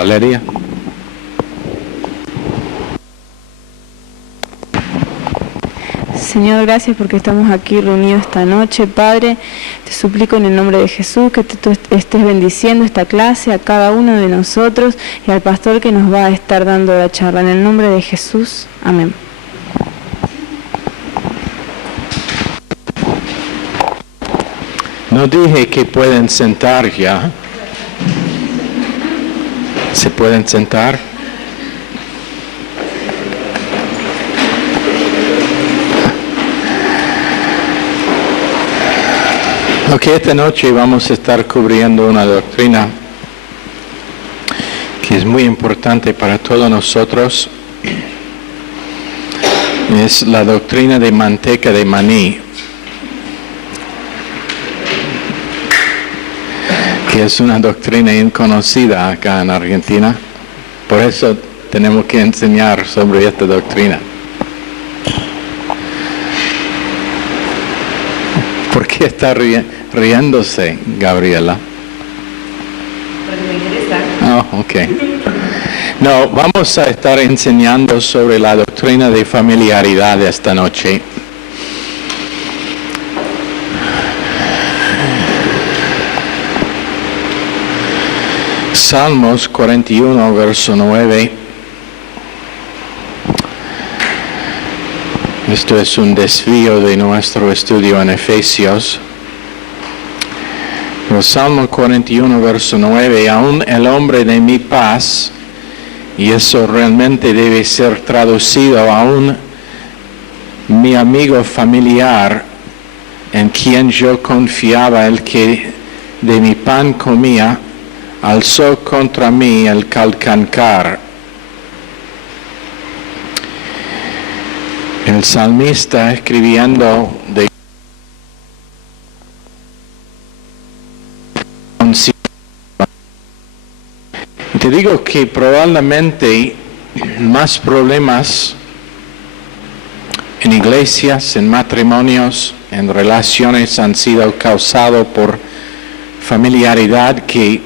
Valeria. Señor, gracias porque estamos aquí reunidos esta noche. Padre, te suplico en el nombre de Jesús que tú estés bendiciendo esta clase a cada uno de nosotros y al pastor que nos va a estar dando la charla. En el nombre de Jesús, amén. No dije que pueden sentar ya. ¿Se pueden sentar? Ok, esta noche vamos a estar cubriendo una doctrina que es muy importante para todos nosotros. Es la doctrina de manteca de maní, que es una doctrina inconocida acá en Argentina. Por eso tenemos que enseñar sobre esta doctrina. ¿Por qué está riéndose, Gabriela? Porque me interesa. Oh, ok. No, vamos a estar enseñando sobre la doctrina de familiaridad esta noche. Salmos 41, verso 9. Esto es un desvío de nuestro estudio en Efesios. Pero Salmo 41, verso 9, aún el hombre de mi paz, y eso realmente debe ser traducido, aún mi amigo familiar, en quien yo confiaba, el que de mi pan comía, alzó contra mí el calcancar. El salmista escribiendo de te digo que probablemente más problemas en iglesias, en matrimonios, en relaciones han sido causados por familiaridad que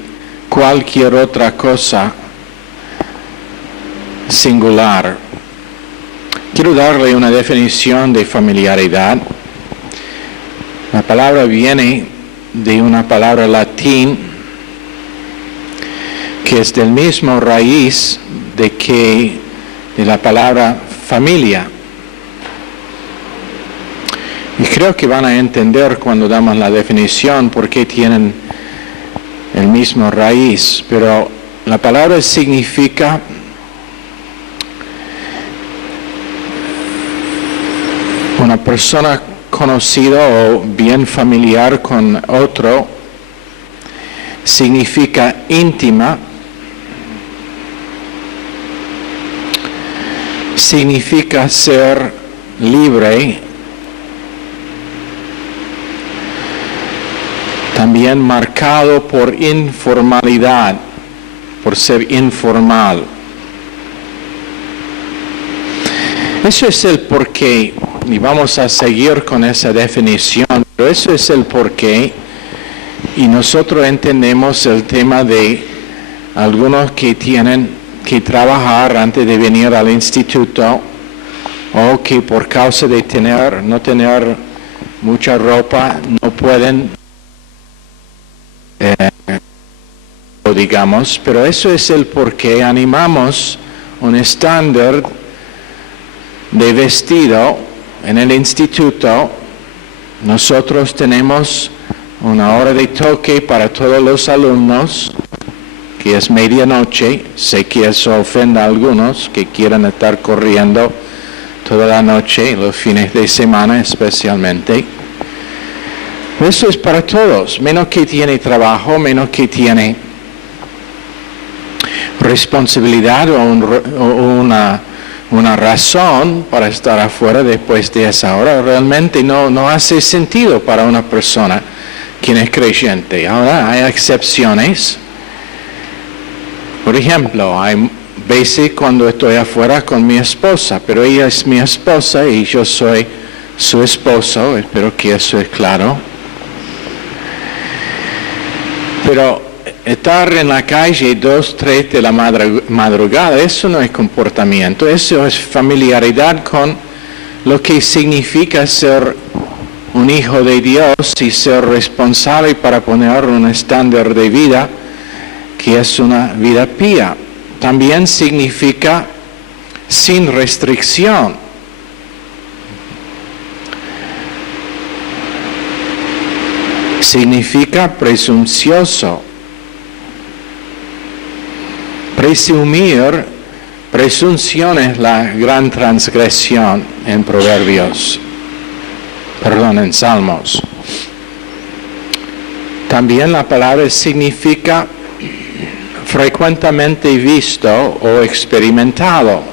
cualquier otra cosa singular. Quiero darle una definición de familiaridad. La palabra viene de una palabra latín que es del mismo raíz de la palabra familia. Y creo que van a entender cuando damos la definición por qué tienen el mismo raíz, pero la palabra significa una persona conocida o bien familiar con otro, significa íntima, significa ser libre, también marcado por informalidad, por ser informal. Eso es el porqué, y vamos a seguir con esa definición, pero eso es el porqué, y nosotros entendemos el tema de algunos que tienen que trabajar antes de venir al instituto, o que por causa de no tener mucha ropa, no pueden digamos, pero eso es el por qué animamos un estándar de vestido en el instituto. Nosotros tenemos una hora de toque para todos los alumnos, que es medianoche. Sé que eso ofende a algunos que quieran estar corriendo toda la noche, los fines de semana especialmente. Eso es para todos, menos que tiene trabajo, menos que tiene responsabilidad o una razón para estar afuera después de esa hora. Realmente no hace sentido para una persona quien es creyente. Ahora hay excepciones. Por ejemplo, hay veces cuando estoy afuera con mi esposa, pero ella es mi esposa y yo soy su esposo. Espero que eso es claro. Pero estar en la calle 2, 3 de la madrugada, eso no es comportamiento, eso es familiaridad con lo que significa ser un hijo de Dios y ser responsable para poner un estándar de vida que es una vida pía. También significa sin restricción. Significa presuncioso. Presumir, presunción es la gran transgresión en en Salmos. También la palabra significa frecuentemente visto o experimentado.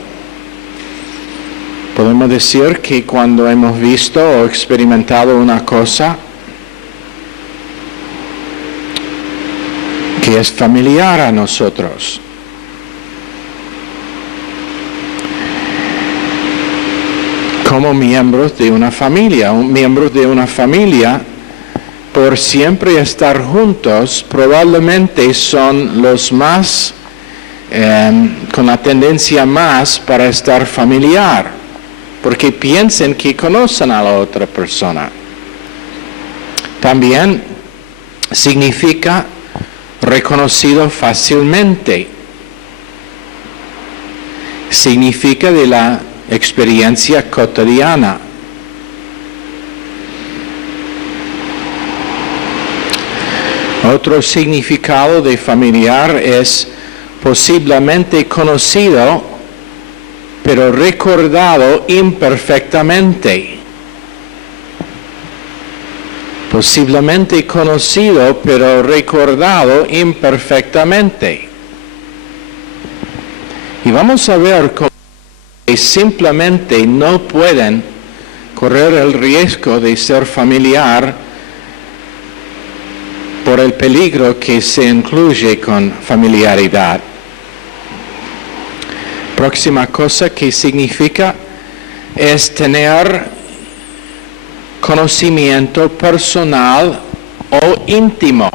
Podemos decir que cuando hemos visto o experimentado una cosa que es familiar a nosotros. Como miembros de una familia, por siempre estar juntos, probablemente son los más, con la tendencia más para estar familiar, porque piensen que conocen a la otra persona. También significa reconocido fácilmente. Significa de la experiencia cotidiana. Otro significado de familiar es posiblemente conocido, pero recordado imperfectamente. Posiblemente conocido, pero recordado imperfectamente. Y vamos a ver cómo simplemente no pueden correr el riesgo de ser familiar por el peligro que se incluye con familiaridad. Próxima cosa que significa es tener conocimiento personal o íntimo.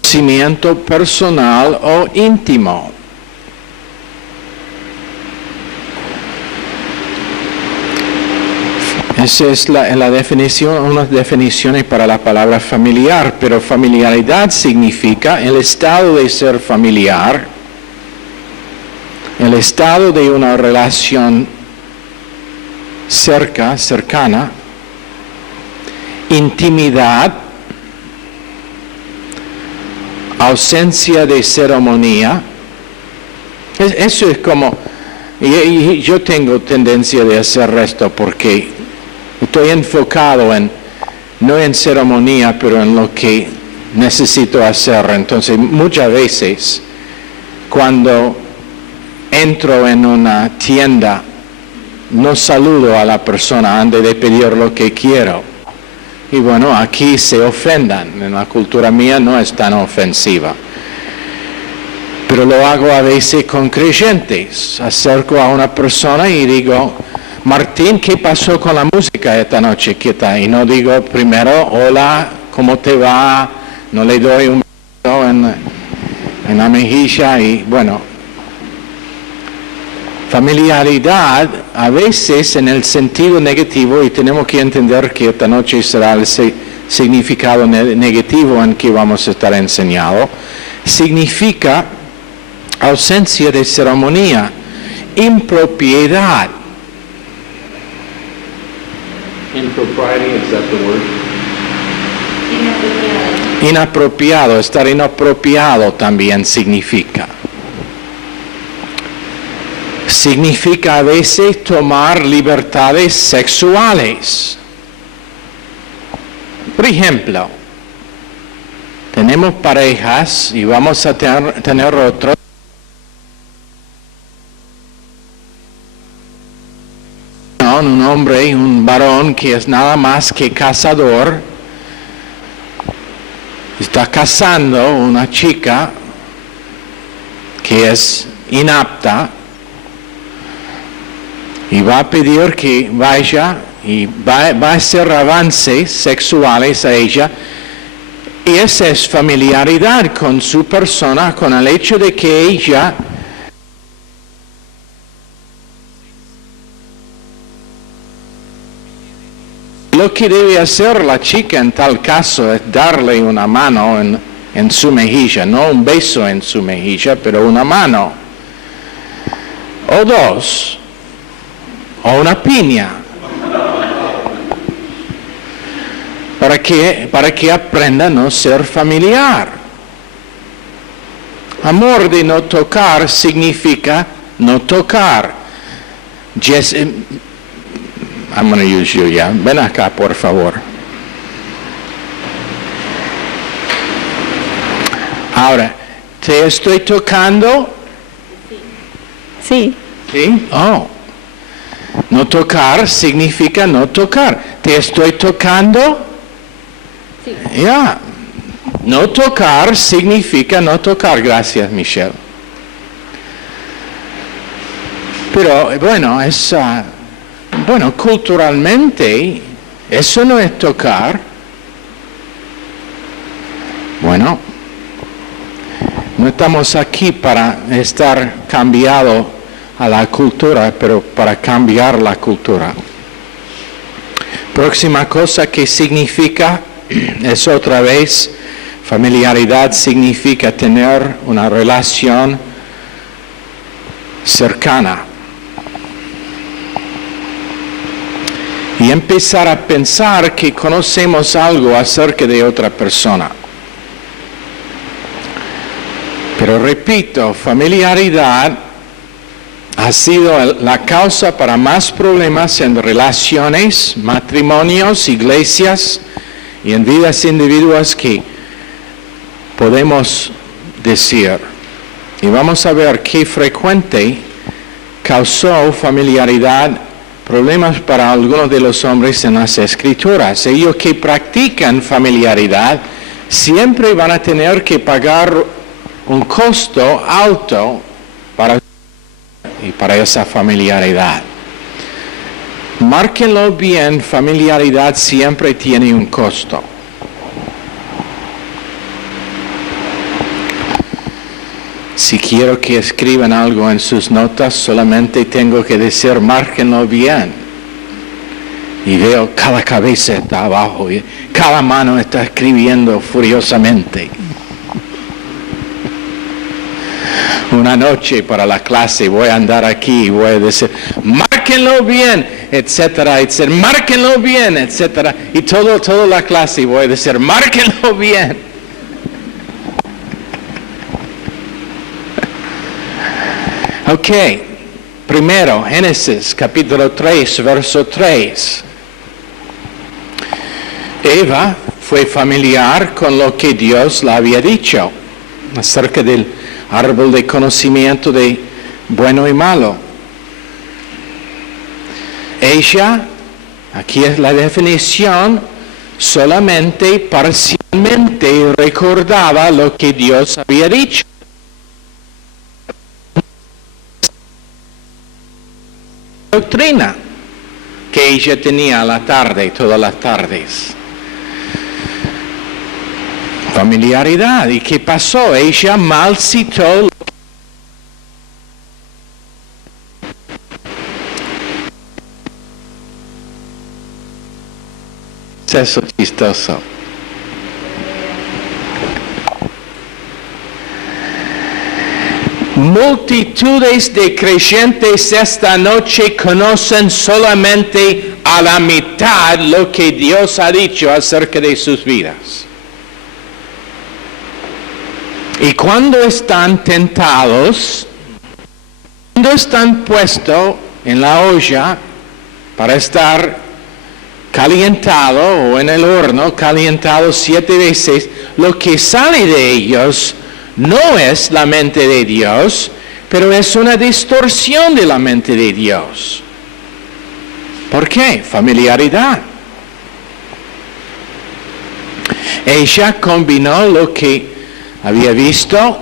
Conocimiento personal o íntimo. Esa es la definición, unas definiciones para la palabra familiar, pero familiaridad significa el estado de ser familiar, el estado de una relación cercana, intimidad, ausencia de ceremonia. Eso es como, y yo tengo tendencia de hacer esto porque estoy enfocado no en ceremonia, pero en lo que necesito hacer. Entonces, muchas veces, cuando entro en una tienda, no saludo a la persona antes de pedir lo que quiero. Y bueno, aquí se ofendan. En la cultura mía no es tan ofensiva. Pero lo hago a veces con creyentes. Acerco a una persona y digo, Martín, ¿qué pasó con la música esta noche? ¿Qué tal? Y no digo primero, hola, ¿cómo te va? No le doy un beso en la mejilla y bueno. Familiaridad a veces en el sentido negativo, y tenemos que entender que esta noche será el significado negativo en que vamos a estar enseñando, significa ausencia de ceremonia, impropiedad. Impropriety, is that the word? Inapropiado, estar inapropiado también significa. Significa a veces tomar libertades sexuales. Por ejemplo, tenemos parejas y vamos a tener otros. Un hombre y un varón que es nada más que cazador, está cazando una chica que es inapta y va a pedir que vaya y va a hacer avances sexuales a ella, Y esa es familiaridad con su persona, con el hecho de que ella lo que debe hacer la chica en tal caso es darle una mano en su mejilla, no un beso en su mejilla, pero una mano, o dos, o una piña, para que aprenda a no ser familiar. Amor de no tocar significa no tocar. I'm going to use you, ya. Ven acá, por favor. Ahora, ¿te estoy tocando? Sí. ¿Sí? Oh. No tocar significa no tocar. ¿Te estoy tocando? Sí. Ya. No tocar significa no tocar. Gracias, Michelle. Pero, bueno, culturalmente, eso no es tocar. Bueno, no estamos aquí para estar cambiado a la cultura, pero para cambiar la cultura. Próxima cosa que significa es otra vez, familiaridad significa tener una relación cercana. Y empezar a pensar que conocemos algo acerca de otra persona. Pero repito, familiaridad ha sido la causa para más problemas en relaciones, matrimonios, iglesias y en vidas individuales que podemos decir. Y vamos a ver qué frecuente causó familiaridad problemas para algunos de los hombres en las Escrituras. Ellos que practican familiaridad siempre van a tener que pagar un costo alto para esa familiaridad. Márquenlo bien, familiaridad siempre tiene un costo. Si quiero que escriban algo en sus notas, solamente tengo que decir, márquenlo bien. Y veo cada cabeza está abajo y cada mano está escribiendo furiosamente. Una noche para la clase voy a andar aquí y voy a decir, márquenlo bien, etcétera, etcétera, márquenlo bien, etcétera. Y toda la clase voy a decir, márquenlo bien. Ok, primero, Génesis capítulo 3, verso 3. Eva fue familiar con lo que Dios le había dicho acerca del árbol de conocimiento de bueno y malo. Ella, aquí es la definición, solamente parcialmente recordaba lo que Dios había dicho. Doctrina que ella tenía a la tarde, todas las tardes. Familiaridad. ¿Y qué pasó? Ella mal citó. Es eso chistoso. Multitudes de creyentes esta noche conocen solamente a la mitad lo que Dios ha dicho acerca de sus vidas. Y cuando están tentados, cuando están puestos en la olla para estar calentado o en el horno calentado 7 veces, lo que sale de ellos no es la mente de Dios, pero es una distorsión de la mente de Dios. ¿Por qué? Familiaridad. Ella combinó lo que había visto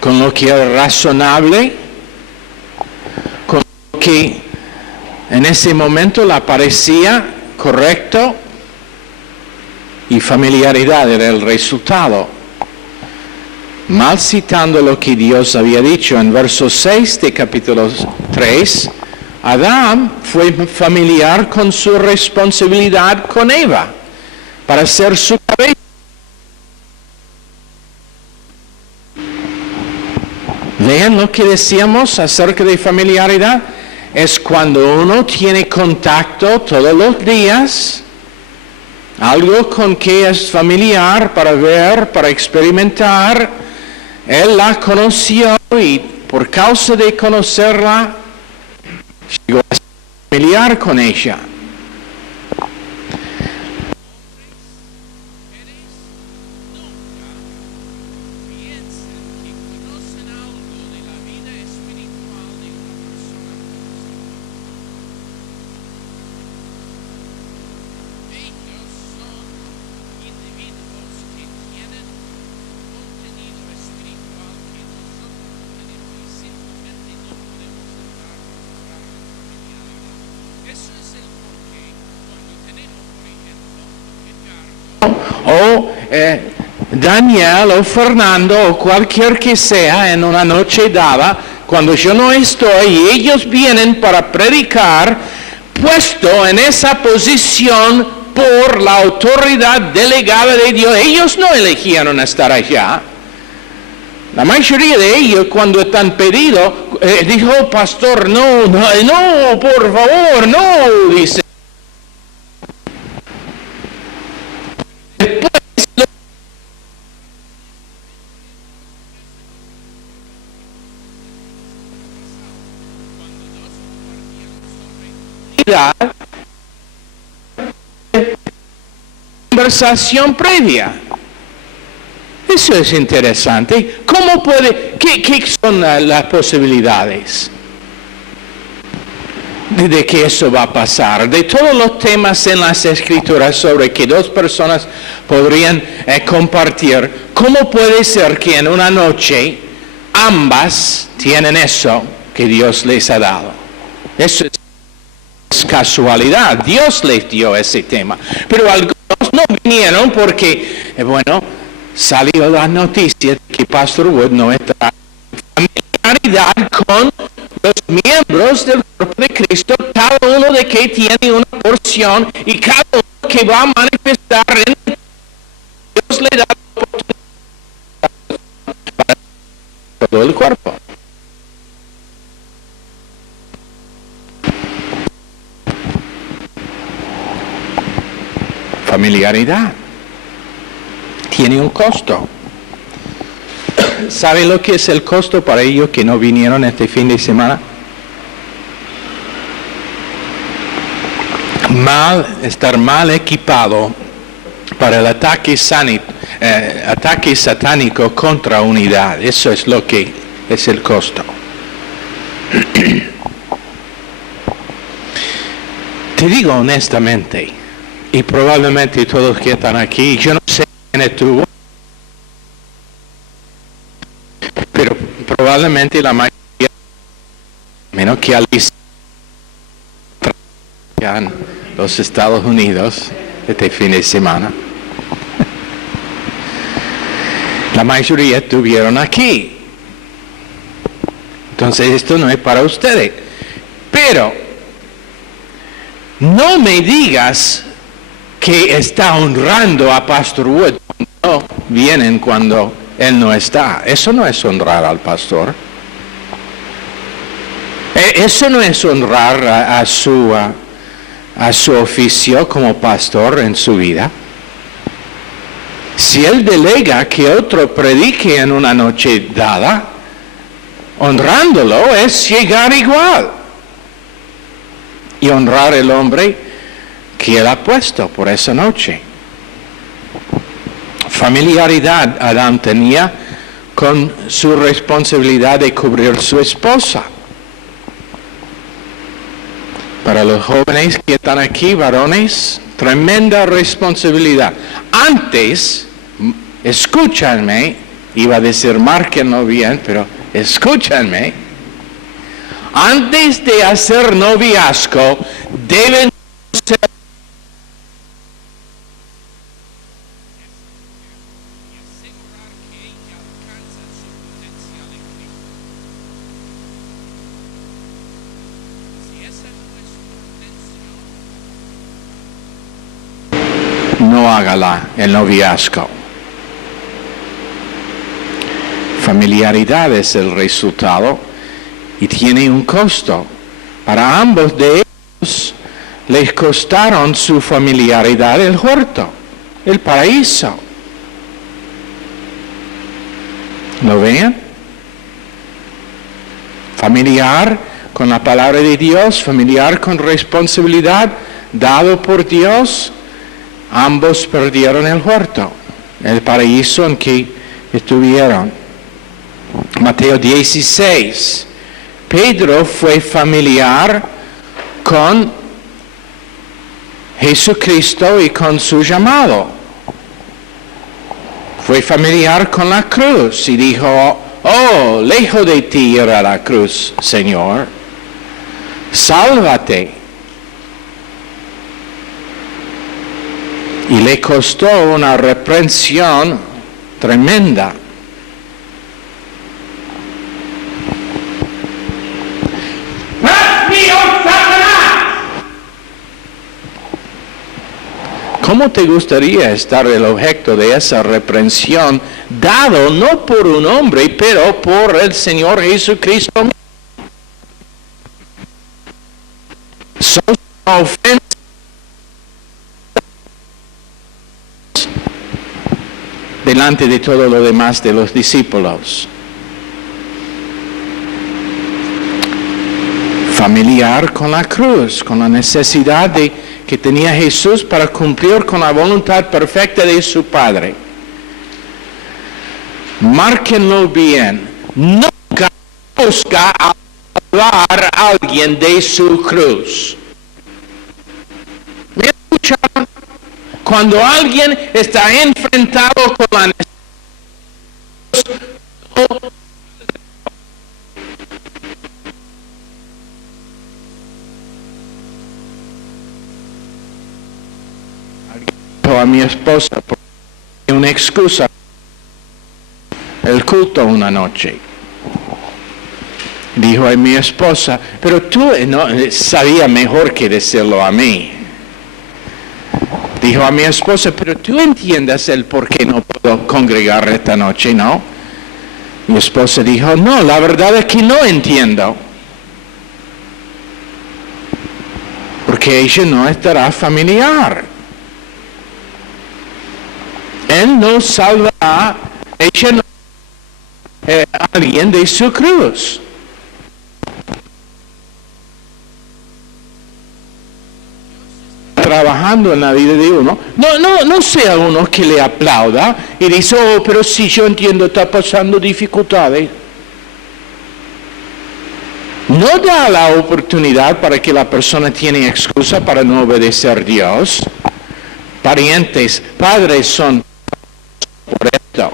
con lo que era razonable, con lo que en ese momento le parecía correcto, y familiaridad era el resultado. Mal citando lo que Dios había dicho en verso 6 de capítulo 3, Adán fue familiar con su responsabilidad con Eva para ser su cabeza. Vean lo que decíamos acerca de familiaridad. Es cuando uno tiene contacto todos los días, algo con que es familiar para ver, para experimentar. Él la conoció y por causa de conocerla, llegó a ser familiar con ella. O Daniel o Fernando o cualquier que sea en una noche dada, cuando yo no estoy y ellos vienen para predicar, puesto en esa posición por la autoridad delegada de Dios. Ellos no eligieron estar allá. La mayoría de ellos, cuando están pedidos, dijo, pastor, no, por favor, no, dice. Conversación previa. Eso es interesante. ¿Cómo puede, qué son las posibilidades de que eso va a pasar? De todos los temas en las Escrituras sobre que dos personas podrían compartir, ¿cómo puede ser que en una noche ambas tienen eso que Dios les ha dado? Eso es casualidad. Dios les dio ese tema. Pero algunos no vinieron porque, salió la noticia de que Pastor Wood no está en familiaridad con los miembros del cuerpo de Cristo, cada uno de que tiene una porción y cada uno que va a manifestar en Dios le da la oportunidad para todo el cuerpo. Familiaridad tiene un costo. ¿Sabe lo que es el costo para ellos que no vinieron este fin de semana? Estar mal equipado para el ataque satánico contra unidad. Eso es lo que es el costo. Te digo honestamente, y probablemente todos que están aquí, yo no sé quién estuvo, pero probablemente la mayoría, menos que Alicia, en los Estados Unidos este fin de semana, la mayoría estuvieron aquí. Entonces esto no es para ustedes. Pero no me digas que está honrando a Pastor Wood cuando vienen cuando él no está. Eso no es honrar al pastor. Eso no es honrar a su oficio como pastor en su vida. Si él delega que otro predique en una noche dada, honrándolo es llegar igual. Y honrar al hombre que él ha puesto por esa noche. Familiaridad Adán tenía con su responsabilidad de cubrir su esposa. Para los jóvenes que están aquí, varones, tremenda responsabilidad. Antes, escúchanme, iba a decir márquenlo bien, pero escúchanme. Antes de hacer noviazgo, deben ser no hágala el noviazgo. Familiaridad es el resultado y tiene un costo. Para ambos de ellos les costaron su familiaridad el huerto, el paraíso. ¿Lo ven? Familiar con la palabra de Dios, familiar con responsabilidad dado por Dios, ambos perdieron el huerto, el paraíso en que estuvieron. Mateo 16. Pedro fue familiar con Jesucristo y con su llamado. Fue familiar con la cruz y dijo, oh, lejos de ti ir a la cruz, Señor. Sálvate. Y le costó una reprensión tremenda. ¿Cómo te gustaría estar el objeto de esa reprensión dado no por un hombre, pero por el Señor Jesucristo? Son ofensas delante de todo lo demás de los discípulos. Familiar con la cruz, con la necesidad que tenía Jesús para cumplir con la voluntad perfecta de su Padre. Márquenlo bien. Nunca busca hablar a alguien de su cruz. ¿Me escuchan? Cuando alguien está enfrentado con la necesidad, a mi esposa por una excusa el culto una noche. Dijo a mi esposa, pero tú no sabía mejor que decirlo a mí. Dijo a mi esposa, pero tú entiendes el por qué no puedo congregar esta noche, ¿no? Mi esposa dijo, no, la verdad es que no entiendo. Porque ella no estará familiar. Él no salvará, ella no, a alguien de su cruz. Trabajando en la vida de uno, no sea uno que le aplauda y dice, oh, pero sí, yo entiendo, está pasando dificultades. No da la oportunidad para que la persona tiene excusa para no obedecer a Dios. Parientes, padres son por esto.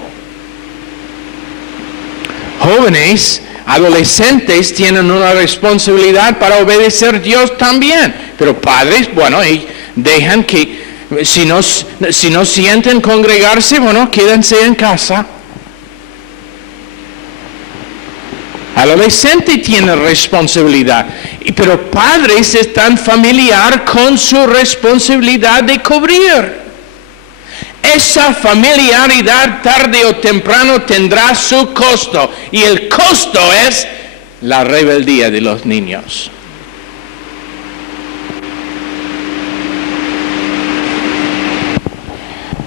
Jóvenes, adolescentes tienen una responsabilidad para obedecer a Dios también. Pero padres, bueno, y dejan que, si no sienten congregarse, bueno, quédense en casa. Adolescente tiene responsabilidad, pero padres están familiar con su responsabilidad de cubrir. Esa familiaridad tarde o temprano tendrá su costo, y el costo es la rebeldía de los niños.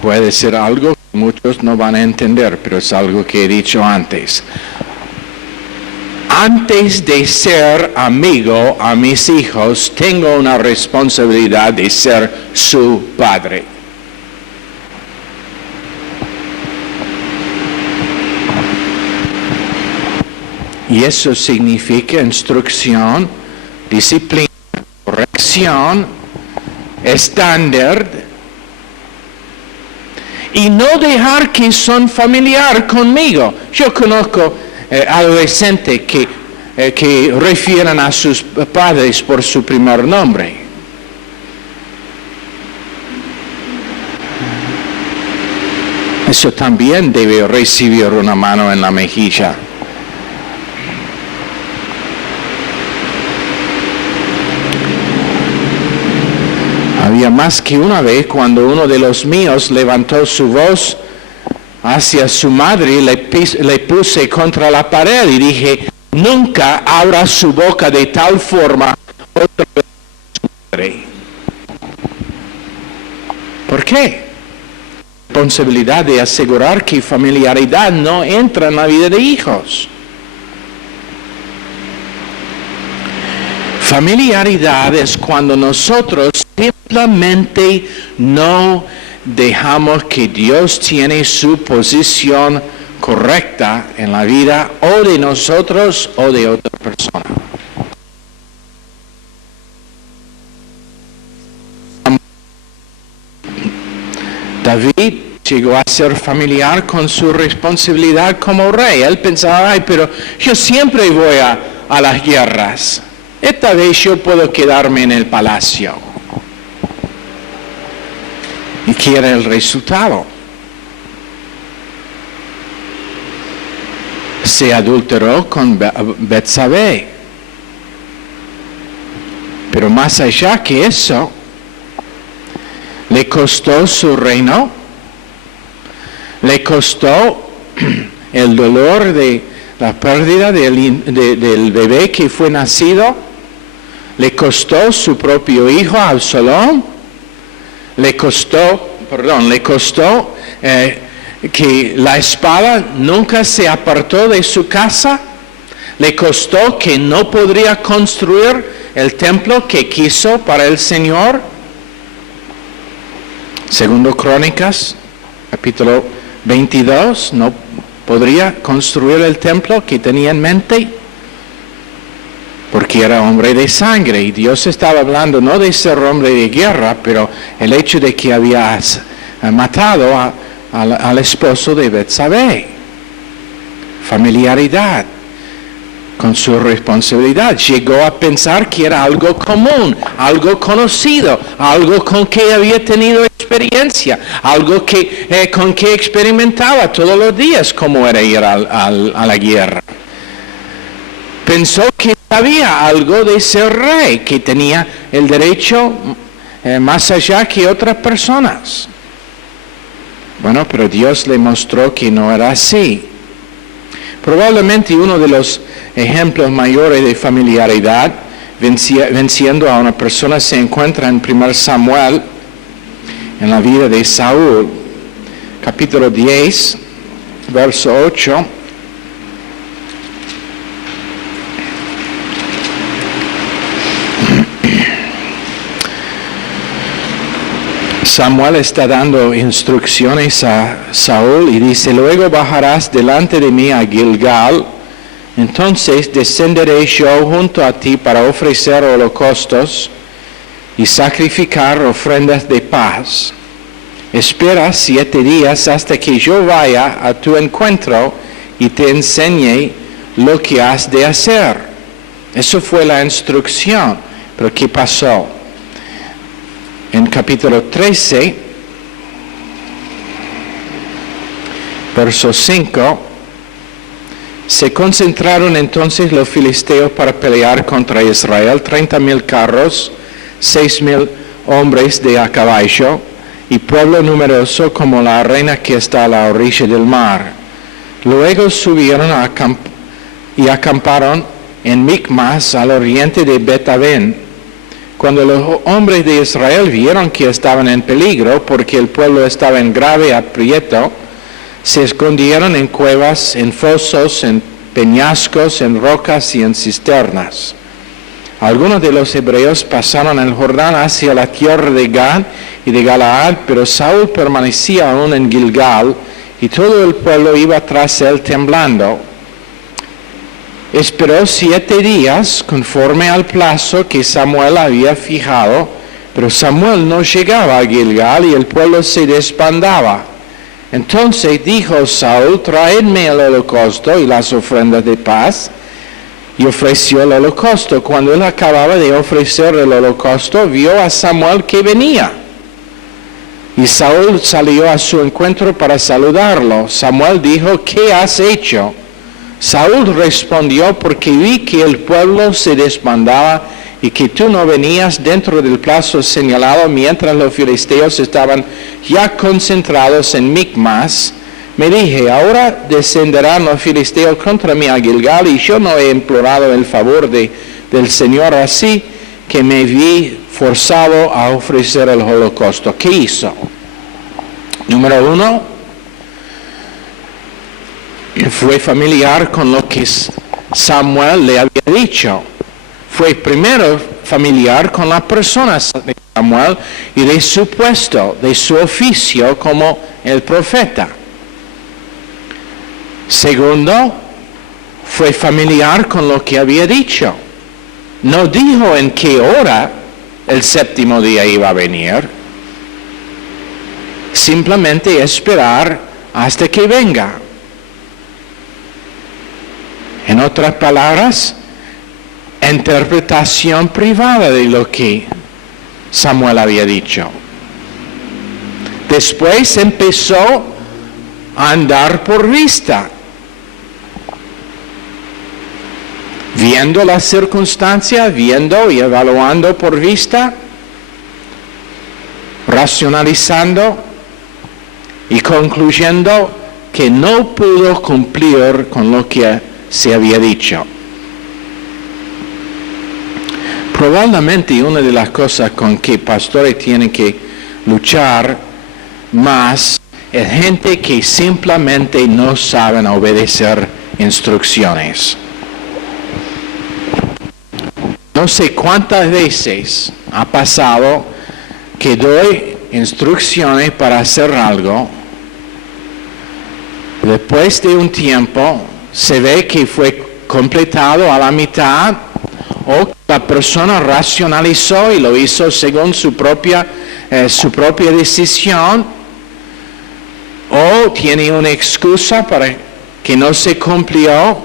Puede ser algo que muchos no van a entender, pero es algo que he dicho antes. Antes de ser amigo a mis hijos, tengo una responsabilidad de ser su padre. Y eso significa instrucción, disciplina, corrección, estándar, y no dejar que son familiar conmigo. Yo conozco adolescentes que refieren a sus padres por su primer nombre. Eso también debe recibir una mano en la mejilla. Había había más que una vez cuando uno de los míos levantó su voz hacia su madre, le puse contra la pared y dije, nunca abra su boca de tal forma otra vez su madre. ¿Por qué? Responsabilidad de asegurar que familiaridad no entra en la vida de hijos. Familiaridad es cuando nosotros simplemente no dejamos que Dios tiene su posición correcta en la vida o de nosotros o de otra persona. David llegó a ser familiar con su responsabilidad como rey. Él pensaba, ay, pero yo siempre voy a las guerras. Esta vez yo puedo quedarme en el palacio. ¿Y qué era el resultado? Se adulteró con Betsabé. Pero más allá que eso, le costó su reino, le costó el dolor de la pérdida del bebé que fue nacido, le costó su propio hijo Absalón, le costó que la espada nunca se apartó de su casa, le costó que no podría construir el templo que quiso para el Señor. Segundo Crónicas, capítulo 22, no podría construir el templo que tenía en mente porque era hombre de sangre y Dios estaba hablando no de ser hombre de guerra, pero el hecho de que había matado al esposo de Betsabé. Familiaridad con su responsabilidad. Llegó a pensar que era algo común, algo conocido, algo con que había tenido experiencia, algo con que experimentaba todos los días como era ir a la guerra. Pensó que sabía algo de ser rey, que tenía el derecho más allá que otras personas. Bueno, pero Dios le mostró que no era así. Probablemente uno de los ejemplos mayores de familiaridad venciendo a una persona se encuentra en 1 Samuel, en la vida de Saúl, capítulo 10, verso 8. Samuel está dando instrucciones a Saúl y dice, luego bajarás delante de mí a Gilgal, entonces descenderé yo junto a ti para ofrecer holocaustos y sacrificar ofrendas de paz. Espera 7 días hasta que yo vaya a tu encuentro y te enseñe lo que has de hacer. Eso fue la instrucción, pero ¿qué pasó? En capítulo 13, verso 5, se concentraron entonces los filisteos para pelear contra Israel, 30,000 carros, 6,000 hombres de a caballo, y pueblo numeroso como la arena que está a la orilla del mar. Luego subieron y acamparon en Micmas, al oriente de Bet-Aven. Cuando los hombres de Israel vieron que estaban en peligro, porque el pueblo estaba en grave aprieto, se escondieron en cuevas, en fosos, en peñascos, en rocas y en cisternas. Algunos de los hebreos pasaron el Jordán hacia la tierra de Gad y de Galaad, pero Saúl permanecía aún en Gilgal, y todo el pueblo iba tras él temblando. Esperó 7 días conforme al plazo que Samuel había fijado, pero Samuel no llegaba a Gilgal y el pueblo se desbandaba. Entonces dijo Saúl, traedme el holocausto y las ofrendas de paz, y ofreció el holocausto. Cuando él acababa de ofrecer el holocausto, vio a Samuel que venía. Y Saúl salió a su encuentro para saludarlo. Samuel dijo, ¿qué has hecho? Saúl respondió, porque vi que el pueblo se desbandaba y que tú no venías dentro del plazo señalado mientras los filisteos estaban ya concentrados en Micmas, me dije, ahora descenderán los filisteos contra mí a Gilgal, y yo no he implorado el favor del Señor, así que me vi forzado a ofrecer el holocausto. ¿Qué hizo? Número 1, fue familiar con lo que Samuel le había dicho. Fue primero familiar con la persona de Samuel y de su puesto, de su oficio como el profeta. Segundo, fue familiar con lo que había dicho. No dijo en qué hora el séptimo día iba a venir. Simplemente esperar hasta que venga. En otras palabras, interpretación privada de lo que Samuel había dicho. Después empezó a andar por vista, viendo las circunstancias, viendo y evaluando por vista, racionalizando y concluyendo que no pudo cumplir con lo que se había dicho. Probablemente una de las cosas con que pastores tienen que luchar más es gente que simplemente no saben obedecer instrucciones. No sé cuántas veces ha pasado que doy instrucciones para hacer algo, después de un tiempo se ve que fue completado a la mitad, o la persona racionalizó y lo hizo según su propia decisión, o tiene una excusa para que no se cumplió.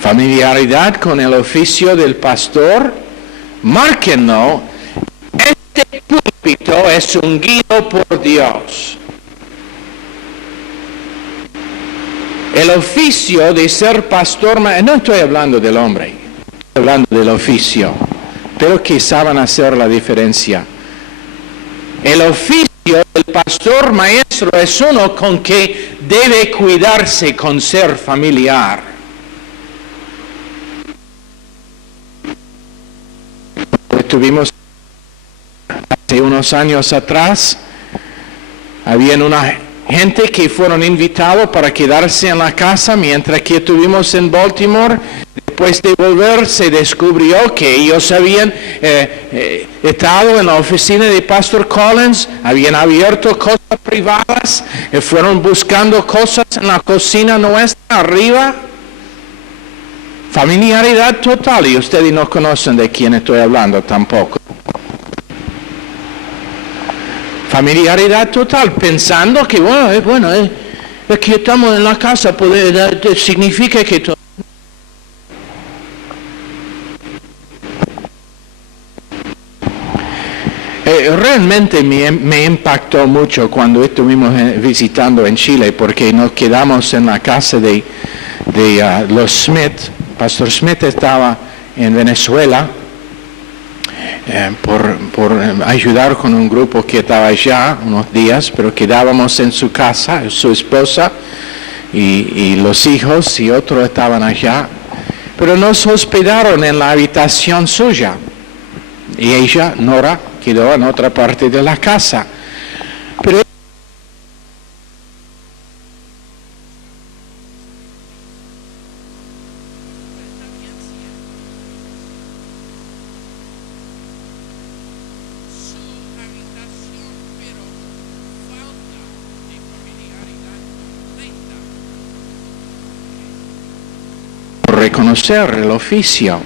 Familiaridad con el oficio del pastor. Márquenlo. Este púlpito es ungido por Dios. El oficio de ser pastor, no estoy hablando del hombre, estoy hablando del oficio, pero que saben hacer la diferencia. El oficio del pastor maestro es uno con que debe cuidarse con ser familiar. Estuvimos hace unos años atrás, habían una gente que fueron invitados para quedarse en la casa mientras que estuvimos en Baltimore. Después de volver se descubrió que ellos habían estado en la oficina de Pastor Collins, habían abierto cosas privadas, fueron buscando cosas en la cocina nuestra arriba. Familiaridad total, y ustedes no conocen de quién estoy hablando tampoco. Familiaridad total, pensando que es que estamos en la casa, significa que todo. Realmente me impactó mucho cuando estuvimos visitando en Chile, porque nos quedamos en la casa de los Smith. Pastor Smith estaba en Venezuela por ayudar con un grupo que estaba allá unos días, pero quedábamos en su casa, su esposa y los hijos y otros estaban allá, pero nos hospedaron en la habitación suya y ella, Nora, quedó en otra parte de la casa. Pero reconocer el oficio.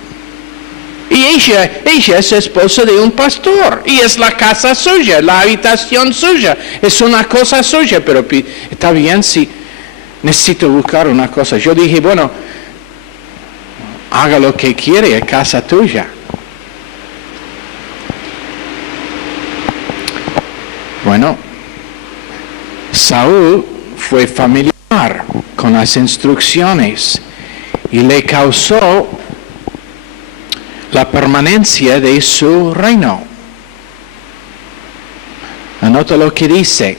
Y ella es esposa de un pastor, y es la casa suya, la habitación suya, es una cosa suya, pero está bien si necesito buscar una cosa. Yo dije, bueno, haga lo que quiere, es casa tuya. Bueno, Saúl fue familiar con las instrucciones y le causó la permanencia de su reino. Anota lo que dice.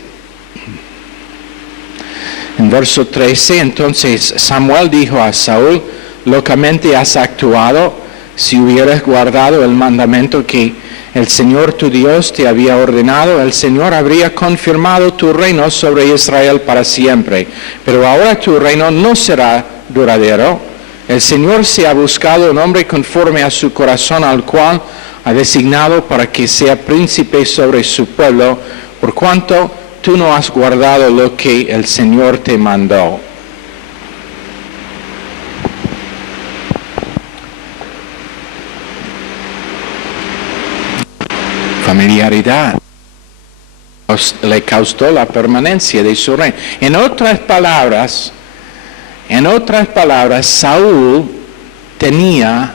En verso 13, entonces Samuel dijo a Saúl: locamente has actuado. Si hubieras guardado el mandamiento que el Señor tu Dios te había ordenado, el Señor habría confirmado tu reino sobre Israel para siempre. Pero ahora tu reino no será duradero. El Señor se ha buscado un hombre conforme a su corazón, al cual ha designado para que sea príncipe sobre su pueblo, por cuanto tú no has guardado lo que el Señor te mandó. Familiaridad le causó la permanencia de su reino. En otras palabras, Saúl tenía,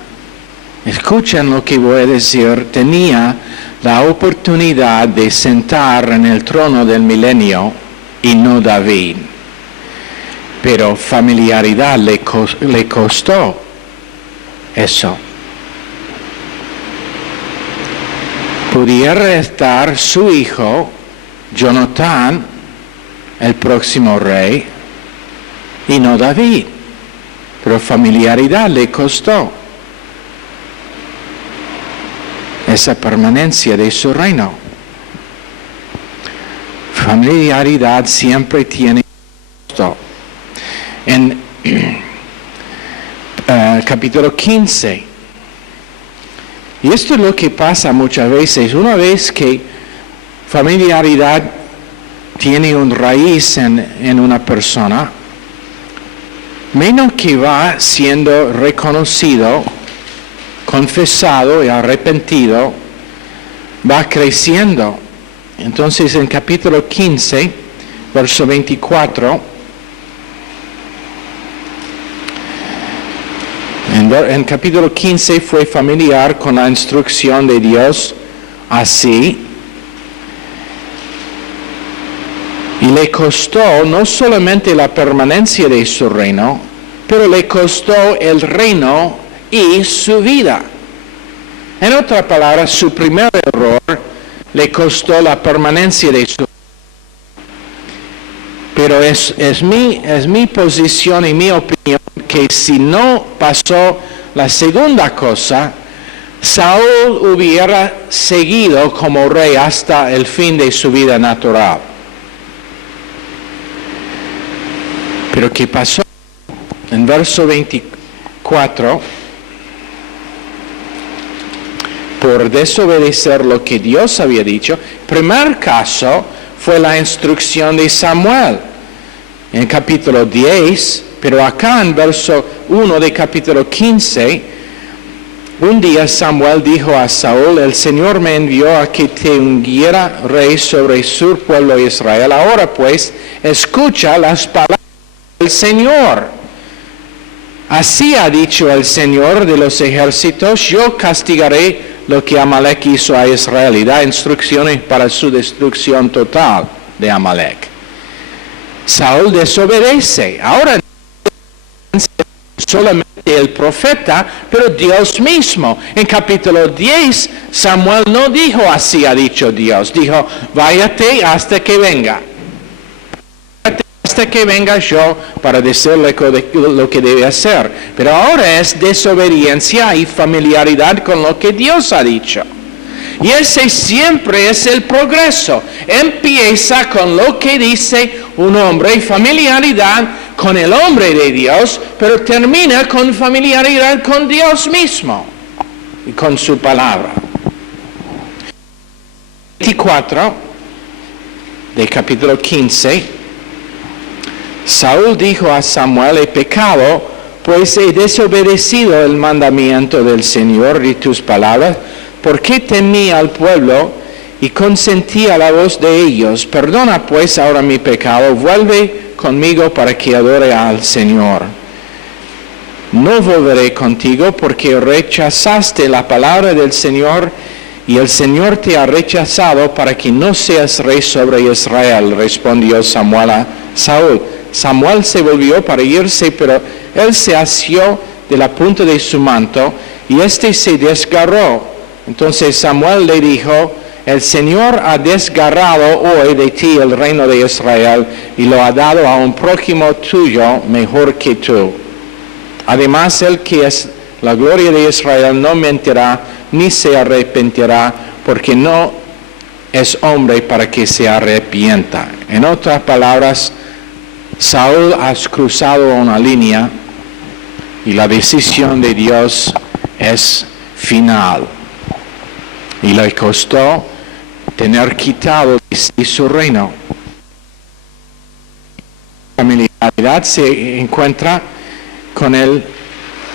escuchen lo que voy a decir, tenía la oportunidad de sentar en el trono del milenio y no David. Pero familiaridad le costó eso. Pudiera estar su hijo, Jonatán, el próximo rey, y no David. Pero familiaridad le costó esa permanencia de su reino. Familiaridad siempre tiene costo. En capítulo 15, y esto es lo que pasa muchas veces, una vez que familiaridad tiene una raíz en una persona, menos que va siendo reconocido, confesado y arrepentido, va creciendo. Entonces en capítulo 15, verso 24, en capítulo 15 fue familiar con la instrucción de Dios así, y le costó no solamente la permanencia de su reino, pero le costó el reino y su vida. En otras palabras, su primer error le costó la permanencia de su reino. Pero es mi posición y mi opinión que si no pasó la segunda cosa, Saúl hubiera seguido como rey hasta el fin de su vida natural. Pero ¿qué pasó? En verso 24, por desobedecer lo que Dios había dicho, primer caso fue la instrucción de Samuel. En capítulo 10, pero acá en verso 1 de capítulo 15, un día Samuel dijo a Saúl: el Señor me envió a que te ungiera rey sobre su pueblo Israel. Ahora pues, escucha las palabras del Señor. Así ha dicho el Señor de los ejércitos: yo castigaré lo que Amalek hizo a Israel, y da instrucciones para su destrucción total de Amalek. Saúl desobedece. Ahora solamente el profeta, pero Dios mismo. En capítulo 10, Samuel no dijo así ha dicho Dios, dijo: váyate hasta que venga. Hasta que venga yo para decirle lo que debe hacer. Pero ahora es desobediencia y familiaridad con lo que Dios ha dicho. Y ese siempre es el progreso. Empieza con lo que dice un hombre, familiaridad con el hombre de Dios, pero termina con familiaridad con Dios mismo y con su palabra. 24 de capítulo 15, Saúl dijo a Samuel: he pecado, pues he desobedecido el mandamiento del Señor y tus palabras, porque temí al pueblo y consentí a la voz de ellos. Perdona pues ahora mi pecado, vuelve conmigo para que adore al Señor. No volveré contigo porque rechazaste la palabra del Señor, y el Señor te ha rechazado para que no seas rey sobre Israel, respondió Samuel a Saúl. Samuel se volvió para irse, pero él se asió de la punta de su manto y éste se desgarró. Entonces Samuel le dijo: el Señor ha desgarrado hoy de ti el reino de Israel y lo ha dado a un prójimo tuyo mejor que tú. Además, el que es la gloria de Israel no mentirá ni se arrepentirá, porque no es hombre para que se arrepienta. En otras palabras, Saúl ha cruzado una línea y la decisión de Dios es final. Y le costó tener quitado de sí su reino. La familiaridad se encuentra con el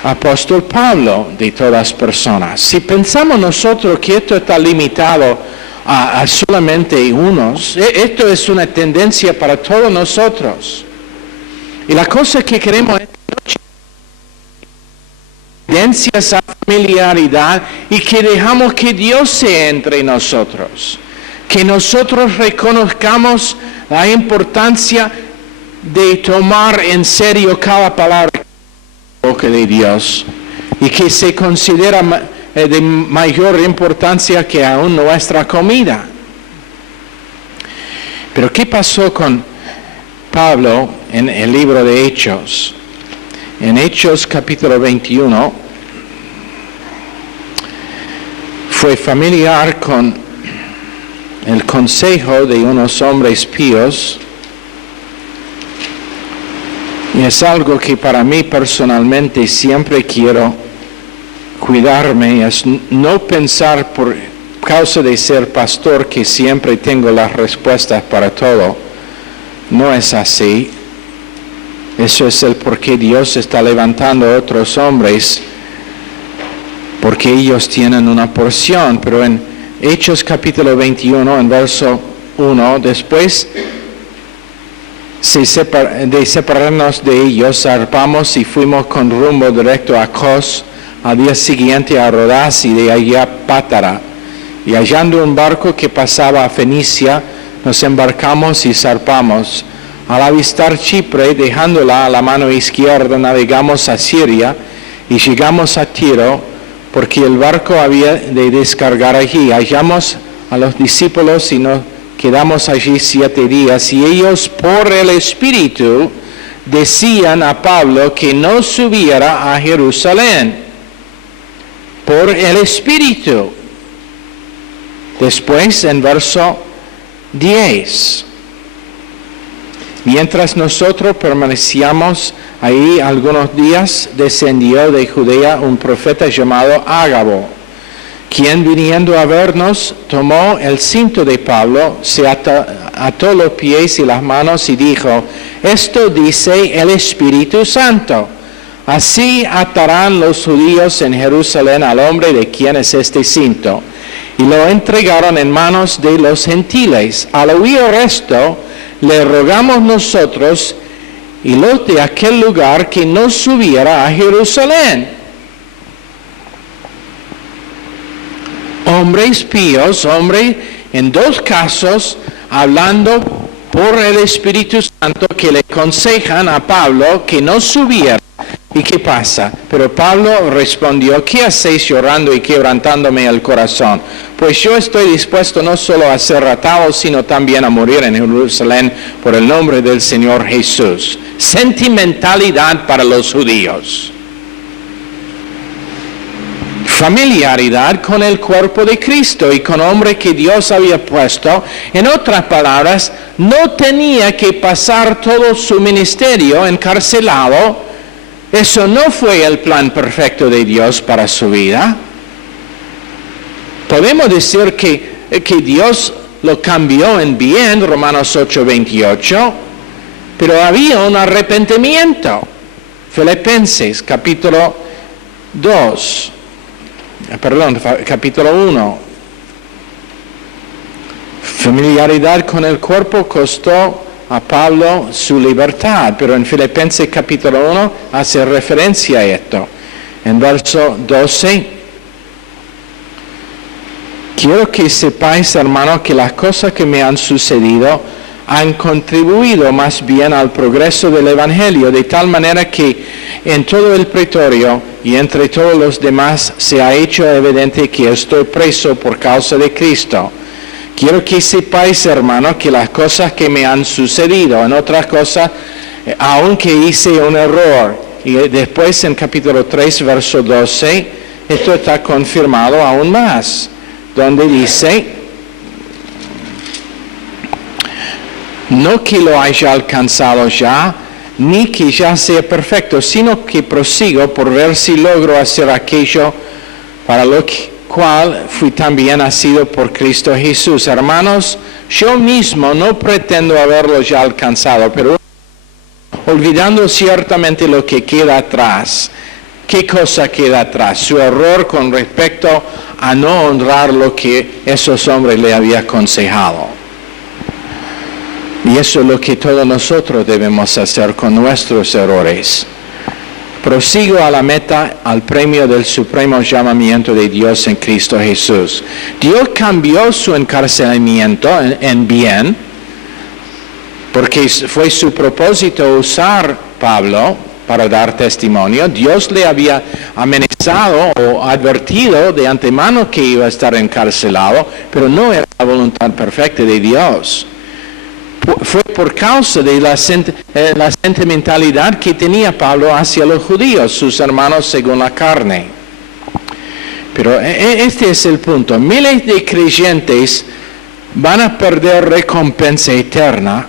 apóstol Pablo de todas personas. Si pensamos nosotros que esto está limitado a solamente unos, esto es una tendencia para todos nosotros. Y la cosa que queremos esta noche, tendencias a familiaridad, y que dejamos que Dios sea entre nosotros. Que nosotros reconozcamos la importancia de tomar en serio cada palabra de Dios y que se considera de mayor importancia que aún nuestra comida. Pero ¿qué pasó con Pablo en el libro de Hechos? En Hechos capítulo 21 fue familiar con el consejo de unos hombres píos. Y es algo que para mí personalmente siempre quiero cuidarme, es no pensar por causa de ser pastor que siempre tengo las respuestas para todo. No es así. Eso es el por qué Dios está levantando a otros hombres, porque ellos tienen una porción. Pero en Hechos capítulo 21, en verso 1, después de separarnos de ellos, zarpamos y fuimos con rumbo directo a Cos, al día siguiente a Rodás y de allá a Pátara. Y hallando un barco que pasaba a Fenicia, nos embarcamos y zarpamos. Al avistar Chipre, dejándola a la mano izquierda, navegamos a Siria y llegamos a Tiro, porque el barco había de descargar allí. Hallamos a los discípulos y nos quedamos allí 7 días, y ellos por el Espíritu decían a Pablo que no subiera a Jerusalén. Por el Espíritu. Después, en verso 10. Mientras nosotros permanecíamos ahí algunos días, descendió de Judea un profeta llamado Ágabo, quien viniendo a vernos tomó el cinto de Pablo, se ató los pies y las manos y dijo: esto dice el Espíritu Santo, así atarán los judíos en Jerusalén al hombre de quien es este cinto. Y lo entregaron en manos de los gentiles. Al oír esto, le rogamos nosotros y los de aquel lugar que no subiera a Jerusalén. Hombres píos, hombres en 2 casos, hablando por el Espíritu Santo, que le aconsejan a Pablo que no subiera. ¿Y qué pasa? Pero Pablo respondió: ¿qué hacéis llorando y quebrantándome el corazón? Pues yo estoy dispuesto no solo a ser atado, sino también a morir en Jerusalén por el nombre del Señor Jesús. Sentimentalidad para los judíos. Familiaridad con el cuerpo de Cristo y con hombre que Dios había puesto. En otras palabras, no tenía que pasar todo su ministerio encarcelado. Eso no fue el plan perfecto de Dios para su vida. Podemos decir que Dios lo cambió en bien, Romanos 8:28, pero había un arrepentimiento. Filipenses capítulo 1. Familiaridad con el cuerpo costó a Pablo su libertad, pero en Filipenses capítulo 1 hace referencia a esto. En verso 12, quiero que sepáis, hermanos, que las cosas que me han sucedido han contribuido más bien al progreso del Evangelio, de tal manera que en todo el pretorio y entre todos los demás se ha hecho evidente que estoy preso por causa de Cristo. Quiero que sepáis, hermanos, que las cosas que me han sucedido, en otras cosas, aunque hice un error, y después en capítulo 3, verso 12, esto está confirmado aún más, donde dice, no que lo haya alcanzado ya, ni que ya sea perfecto, sino que prosigo por ver si logro hacer aquello para lo cual fui también nacido por Cristo Jesús. Hermanos, yo mismo no pretendo haberlo ya alcanzado, pero olvidando ciertamente lo que queda atrás. ¿Qué cosa queda atrás? Su error con respecto a no honrar lo que esos hombres le habían aconsejado. Y eso es lo que todos nosotros debemos hacer con nuestros errores. Prosigo a la meta, al premio del supremo llamamiento de Dios en Cristo Jesús. Dios cambió su encarcelamiento en bien, porque fue su propósito usar Pablo para dar testimonio. Dios le había amenazado o advertido de antemano que iba a estar encarcelado, pero no era la voluntad perfecta de Dios. Fue por causa de la sentimentalidad que tenía Pablo hacia los judíos, sus hermanos según la carne. Pero este es el punto. Miles de creyentes van a perder recompensa eterna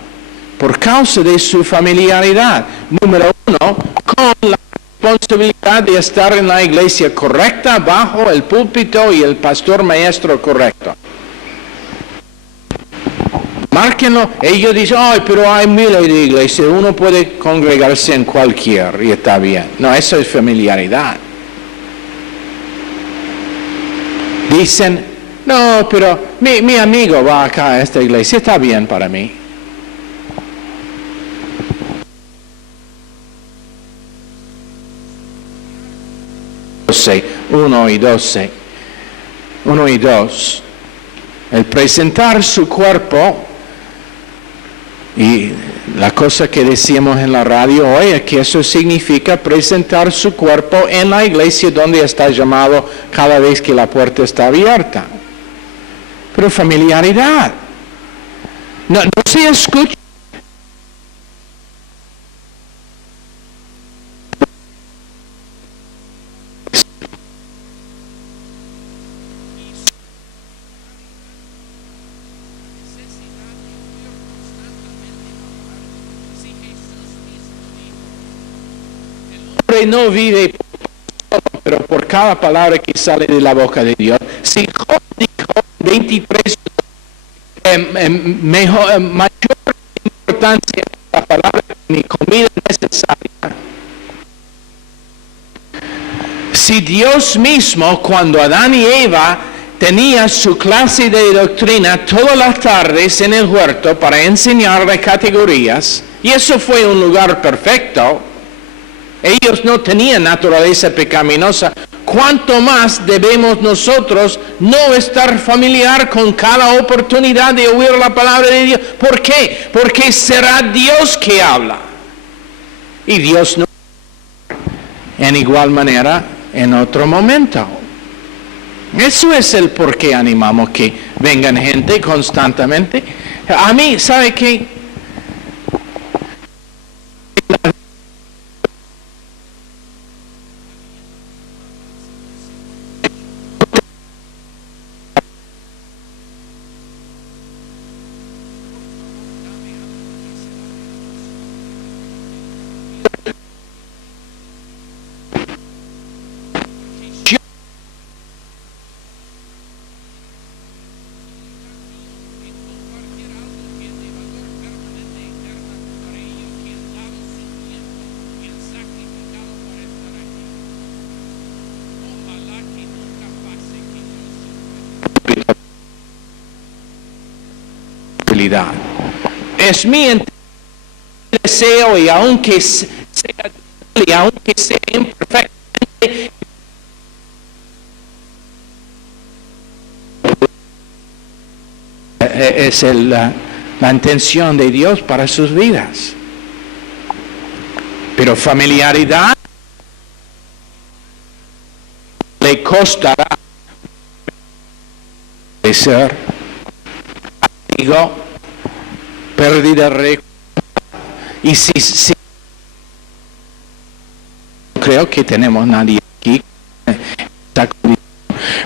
por causa de su familiaridad. Número uno, con la responsabilidad de estar en la iglesia correcta, bajo el púlpito y el pastor maestro correcto. Márquenlo. Ellos dicen, ay, pero hay miles de iglesias, uno puede congregarse en cualquier y está bien. No, eso es familiaridad. Dicen, no, pero mi amigo va acá a esta iglesia, está bien para mí. Uno y 2. El presentar su cuerpo, y la cosa que decíamos en la radio hoy es que eso significa presentar su cuerpo en la iglesia donde está llamado cada vez que la puerta está abierta. Pero familiaridad. No se escucha. No vive pero por cada palabra que sale de la boca de Dios. Si Job dijo 23, mayor importancia la palabra que mi comida necesaria. Si Dios mismo, cuando Adán y Eva tenía su clase de doctrina todas las tardes en el huerto para enseñarle categorías, y eso fue un lugar perfecto, ellos no tenían naturaleza pecaminosa. ¿Cuánto más debemos nosotros no estar familiar con cada oportunidad de oír la palabra de Dios? ¿Por qué? Porque será Dios que habla. Y Dios no. En igual manera, en otro momento. Eso es el por qué animamos que vengan gente constantemente. A mí, ¿sabe qué? Es mi deseo, y aunque sea imperfectamente, es el la intención de Dios para sus vidas. Pero familiaridad le costará de ser amigo, pérdida de. Y si creo que tenemos nadie aquí,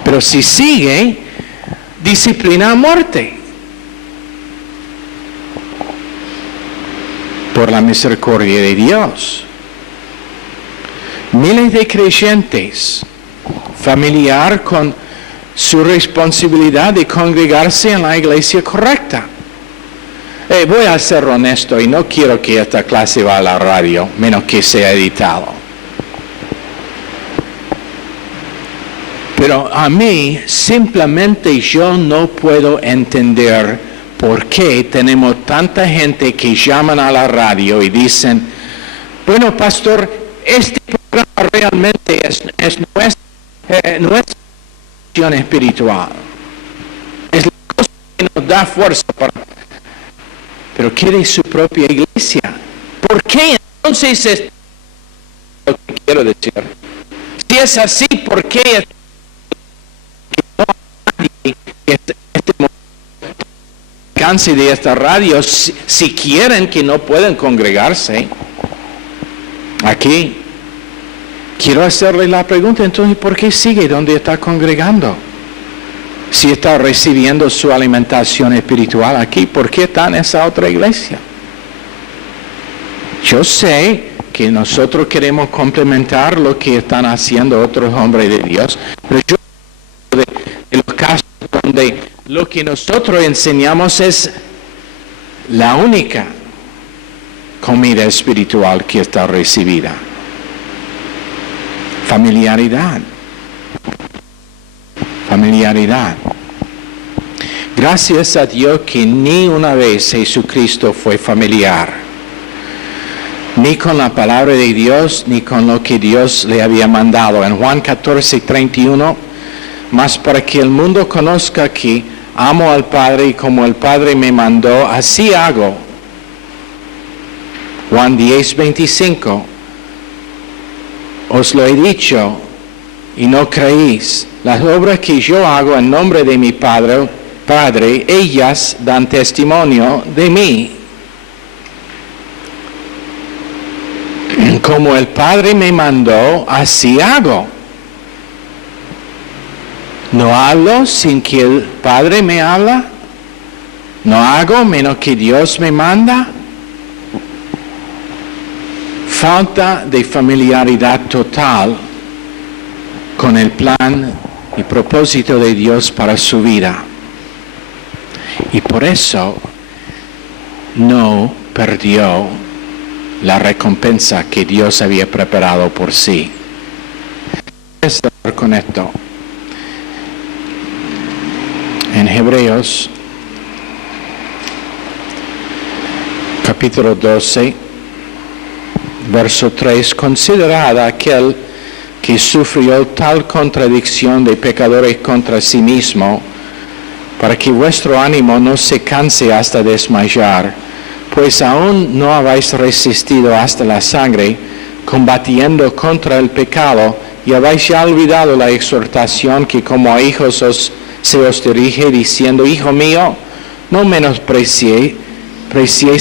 pero si sigue, disciplina a muerte. Por la misericordia de Dios. Miles de creyentes familiar con su responsabilidad de congregarse en la iglesia correcta. Voy a ser honesto y no quiero que esta clase vaya a la radio, menos que sea editado. Pero a mí, simplemente yo no puedo entender por qué tenemos tanta gente que llaman a la radio y dicen, bueno, pastor, este programa realmente es nuestra acción espiritual. Es la cosa que nos da fuerza para. Pero quiere su propia iglesia. ¿Por qué entonces es lo que quiero decir? Si es así, ¿por qué no hay nadie que alcance de esta radio si quieren que no pueden congregarse? Aquí quiero hacerle la pregunta, entonces, ¿por qué sigue donde está congregando? Si está recibiendo su alimentación espiritual aquí, ¿por qué está en esa otra iglesia? Yo sé que nosotros queremos complementar lo que están haciendo otros hombres de Dios, pero yo de los casos donde lo que nosotros enseñamos es la única comida espiritual que está recibida. Familiaridad. Gracias a Dios que ni una vez Jesucristo fue familiar, ni con la palabra de Dios, ni con lo que Dios le había mandado. En Juan 14:31, mas para que el mundo conozca que amo al Padre y como el Padre me mandó, así hago. Juan 10:25, os lo he dicho y no creéis. Las obras que yo hago en nombre de mi Padre, ellas dan testimonio de mí. Como el Padre me mandó, así hago. No hablo sin que el Padre me habla. No hago menos que Dios me manda. Falta de familiaridad total con el plan y propósito de Dios para su vida. Y por eso no perdió la recompensa que Dios había preparado por sí. Voy a cerrar con esto. En Hebreos, capítulo 12, verso 3, considerad a aquel que sufrió tal contradicción de pecadores contra sí mismo, para que vuestro ánimo no se canse hasta desmayar, pues aún no habéis resistido hasta la sangre, combatiendo contra el pecado, y habéis ya olvidado la exhortación que como a hijos se os dirige, diciendo, hijo mío, no menospreciéis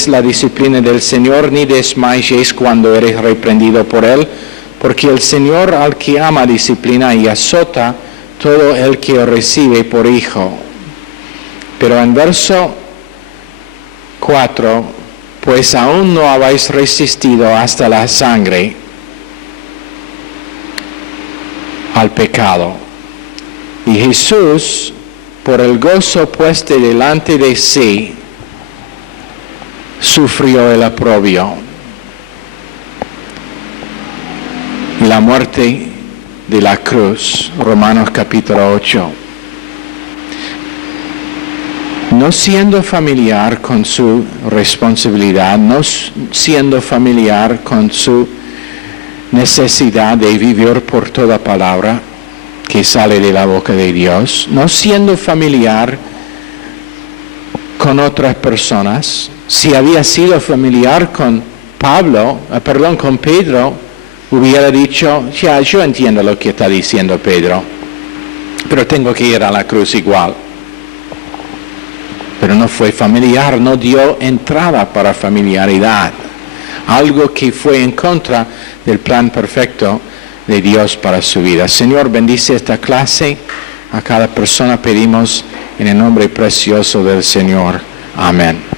la disciplina del Señor, ni desmayéis cuando eres reprendido por Él, porque el Señor al que ama disciplina y azota todo el que recibe por hijo. Pero en verso 4, pues aún no habéis resistido hasta la sangre al pecado. Y Jesús, por el gozo puesto delante de sí, sufrió el oprobio y la muerte de la cruz. Romanos capítulo 8. No siendo familiar con su responsabilidad, no siendo familiar con su necesidad de vivir por toda palabra que sale de la boca de Dios, no siendo familiar con otras personas. Si había sido familiar con con Pedro, hubiera dicho, ya, yo entiendo lo que está diciendo Pedro, pero tengo que ir a la cruz igual. Pero no fue familiar, no dio entrada para familiaridad. Algo que fue en contra del plan perfecto de Dios para su vida. Señor, bendice esta clase. A cada persona pedimos en el nombre precioso del Señor. Amén.